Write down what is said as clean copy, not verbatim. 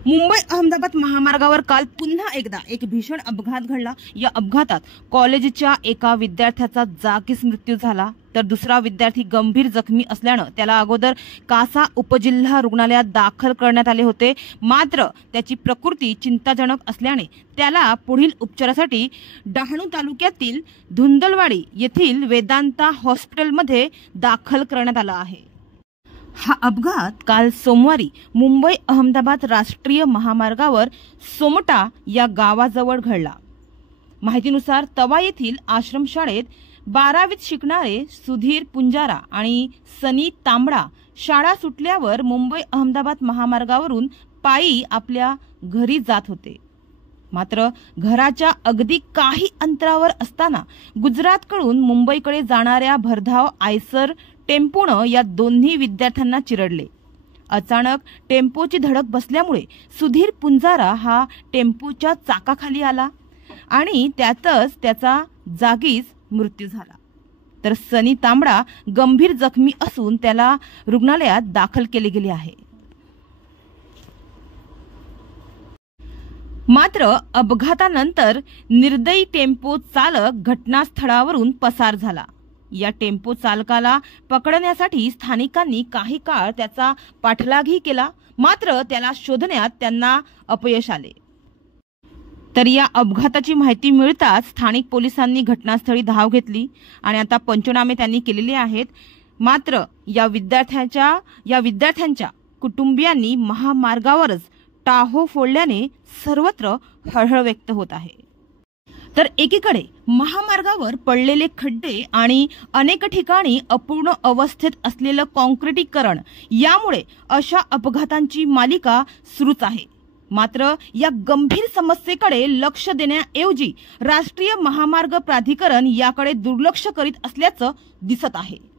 मुंबई अहमदाबाद महामार्गावर काल पुन्हा एकदा एक भीषण अपघात घडला। या अपघातात कॉलेजच्या एका विद्यार्थ्याचा जागीच मृत्यू झाला, तर दुसरा विद्यार्थी गंभीर जखमी असल्याने त्याला अगोदर कासा उपजिल्हा रुग्णालयात दाखल करण्यात आले होते। मात्र त्याची प्रकृती चिंताजनक असल्याने त्याला पुढील उपचारासाठी डहाणू तालुक्यातील धुंदलवाडी येथील वेदांता हॉस्पिटलमध्ये दाखल करण्यात आला आहे। हा अपघात काल सोमवारी मुंबई अहमदाबाद राष्ट्रीय महामार्गावर सोमटा या गावाजवळ घडला। माहितीनुसार तवा येथील आश्रमशाळेत 12वीत शिकणारे सुधीर पुंजारा आणि सनी तांबडा शाळा सुटल्यावर मुंबई अहमदाबाद महामार्गावरून पायी आपल्या घरी जात होते। मात्र घराच्या अगदी काही अंतरावर असताना गुजरातकडून मुंबईकडे जाणाऱ्या भरधाव आयसर टेम्पोनं या दोन्ही विद्यार्थ्यांना चिरडले। अचानक टेम्पोची धडक बसल्यामुळे सुधीर पुंजारा हा टेम्पोच्या चाकाखाली आला आणि त्यातच त्याचा जागीच मृत्यू झाला, तर सनी तांबडा गंभीर जखमी असून त्याला रुग्णालयात दाखल केले गेले आहे। मात्र अपघातानंतर निर्दयी टेम्पो चालक घटनास्थळावरून पसार झाला। या टेम्पो चालकाला पकडण्यासाठी स्थानिकांनी काही काळ त्याचा पाठलागही केला, मात्र त्याला शोधण्यात त्यांना अपयश आले। तर या अपघाताची माहिती मिळताच स्थानिक पोलिसांनी घटनास्थळी धाव घेतली आणि आता पंचनामे त्यांनी केलेले आहेत। मात्र या विद्यार्थ्यांच्या कुटुंबियांनी महामार्गावरच टाहो फोडल्याने सर्वत्र हळहळ व्यक्त होत आहे। तर एकीकडे महामार्गावर पडलेले खड्डे आणि अनेक ठिकाणी अपूर्ण अवस्थेत असलेलं काँक्रिटीकरण यामुळे अशा अपघातांची मालिका सुरूच आहे। मात्र या गंभीर समस्येकडे लक्ष देण्याऐवजी राष्ट्रीय महामार्ग प्राधिकरण याकडे दुर्लक्ष करीत असल्याचं दिसत आहे।